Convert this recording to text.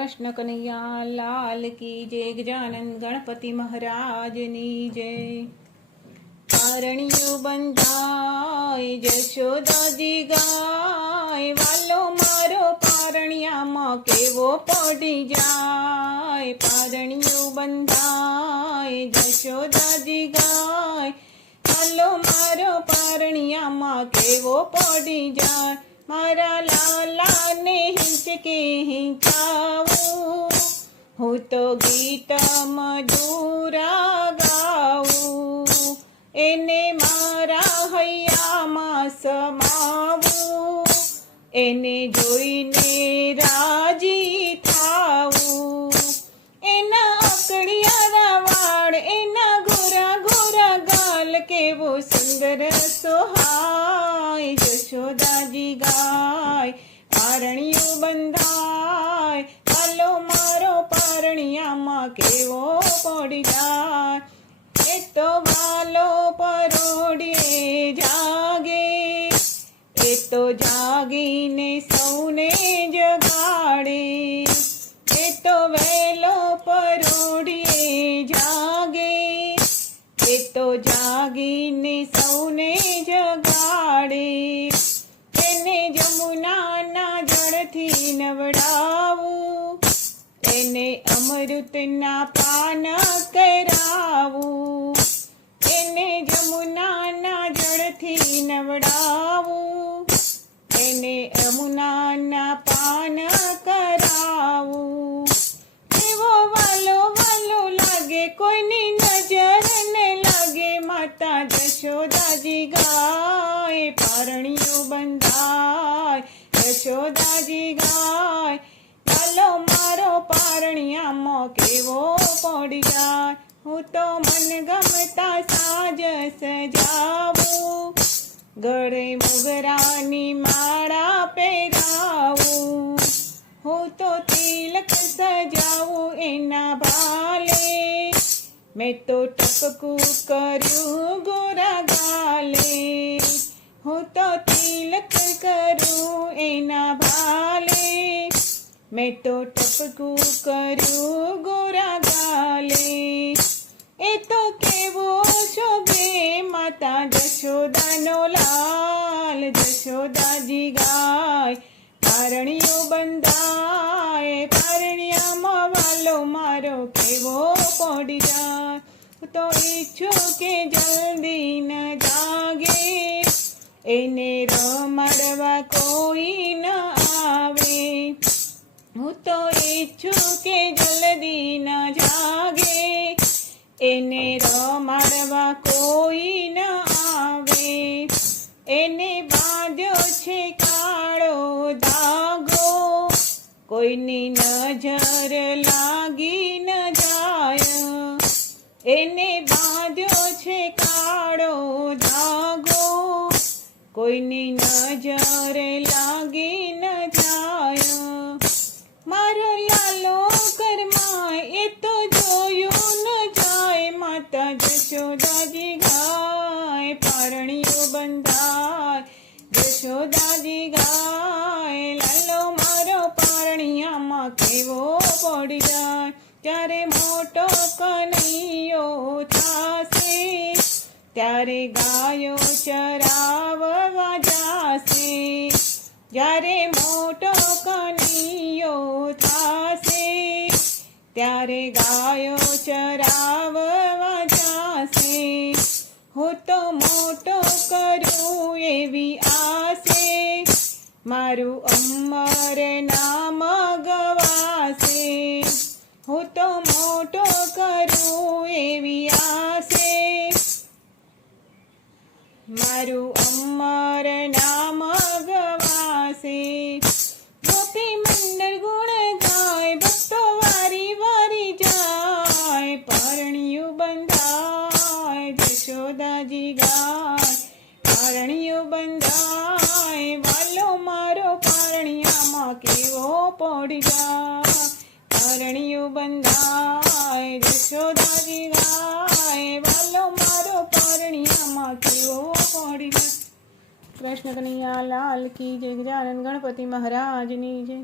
કૃષ્ણ કનૈયા લાલ કી જય ગજાનંદ ગણપતિ મહારાજની જય. પારણિયું બંધાય, જશોદાજી ગાય, વાલો મારો પારણિયામાં કેવો પડી જાય? પારણિયું બંધાય, જશોદાજી ગાય, વાલો મારો પારણિયામાં કેવો પડી જાય? મારા લાલાને હિંચાવું હું તો ગીત મધુરા ગાવું. એને મારા હૈયામાં સમાવું. એને જોઈને રાજી થાવું. એના અકડિયારા વાળ, એના ગોરા ગોરા ગાલ કેવો સુંદર, સોહાય, જશોદાજી ગાય. પારણિયું બંધાય. હાલો મારો પારણિયામાં કેવો પડી જાય? એ તો વાલો પરોડીએ જાગે. એ તો જાગીને સૌને જગાડે. એ તો વહેલો પરોડીએ જાગે. એ તો જાગીને સૌને જગાડે. નવડાવું એને અમૃતના પાન કરાવું. એને જમુનાના જળથી નવડાવું. એને અમુનાના પાન કરાવું. એવો વાલો વાલો લાગે, કોઈની નજર ને લાગે. માતા જશોદાજી ગાય, પારણીઓ બંધાય. જશોદાજી ગાય, ચાલો મારો પારણિયામાં કેવો પડી જાય? હું તો મન ગમતા સાજ સજાવું, ગળે મુગરાની માળા પહેરાવું. હું તો તિલક સજાવું એના ભાલે, મેં તો ટપકું કર્યું ગોરા ગાલે. હું તો તિલક કરું એના ભાલે મેં તો ટપકું કર્યું ગોરા ગાલે એ તો કેવો શોભે માતા જશોદાનો લાલ જશોદાજી ગાય પારણીઓ બંધાય પારણિયામાં વાલો મારો કેવો પડી જાય તો ઈચ્છો કે જલ્દી ન જાગે એને રમાડવા કોઈ ન આવે. હું તો ઈચ્છું કે જલ્દી ન જાગે. એને રમાડવા કોઈ ન આવે. એને બાંધ્યો છે કાળો ધાગો. કોઈની નજર લાગી ન જાય. એને કોઈની નજર લાગી ન જાય. મારો લાલો કરમાય એ તો જોયું ન જાય. માતા જશોદાજી ગાય, પારણીઓ બંધાય. જશોદાજી ગાય, લાલો મારો પારણિયામાં કેવો પડી જાય? ત્યારે મોટો કનૈયો થાશે? ત્યારે ગાયો ચરાવવા જાશે. જ્યારે મોટો કનિયો થાશે, ત્યારે ગાયો ચરાવવા જાશે. હું તો મોટો કરું એવી આશે. મારું અમર નામ મારું અમર નામ ગવાશે ગોપી મંડળ ગુણ ગાય, ભક્તો વારી વારી જાય. પરણિયું બંધાય, જશોદાજી ગાય. પારણિયું બંધાય, વાલો મારો પારણિયામાં કેવો પડી જાય પારણિયું બંધાય યશોદાજી ગાય વાલો મારો પરણિયામાં કેવો પડી કૃષ્ણ કનૈયા લાલ કી જય ગજાનંદ ગણપતિ મહારાજની જય.